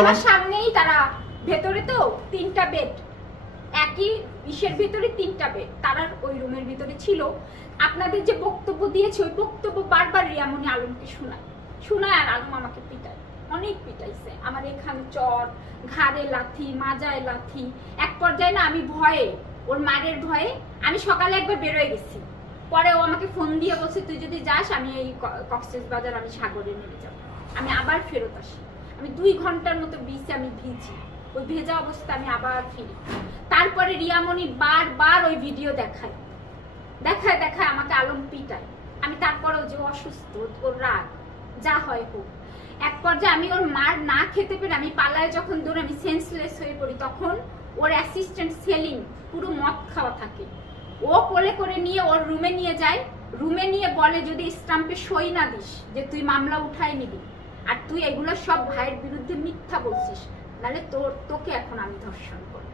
আমার সামনেই তারা, ভেতরে তো 3টা বেড, একই ইসের ভিতরে 3টা বেড, তারা ওই রুমের ভিতরে ছিল। আপনাদের যে বক্তব্য দিয়েছে ওই বক্তব্য বারবার রিয়ামণি আলমকে শোনায় আর আলম আমাকে পিটায়, অনেক পিটাইছে। আমার এখানে চর, ঘাড়ে লাথি, মাজায় লাথি। এক পর্যায়ে না আমি ভয়ে, ওর মারের ভয়ে আমি সকালে একবার বেরোয় গেছি, পরে ও আমাকে ফোন দিয়ে বলছে তুই যদি যাস আমি এই কক্সবাজার আমি সাগরে নেমে যাব। আমি আবার ফেরত আসি, আমি 2 ঘন্টার মতো বিচে আমি ভিজি, ওই ভেজা অবস্থা আমি আবার ফিরি। তারপরে রিয়ামণি বারবার ওই ভিডিও দেখায় আমাকে আলম পিটায়। আমি তারপরেও যে অসুস্থ, ওর রাগ যা হয় হোক, এক পর্যায়ে আমি ওর মার না খেতে পেরে আমি পালায় যখন দৌড়ে আমি সেন্সলেস হয়ে পড়ি, তখন ওর অ্যাসিস্ট্যান্ট সেলিম পুরো মদ খাওয়া থাকে, ও কোলে করে নিয়ে ওর রুমে নিয়ে যায়। রুমে নিয়ে বলে যদি স্টাম্পে সই না দিস যে তুই মামলা উঠাই নিবি, আর তুই এগুলো সব ভাইয়ের বিরুদ্ধে মিথ্যা বলছিস, নাহলে তোকে এখন আমি ধর্ষণ করব।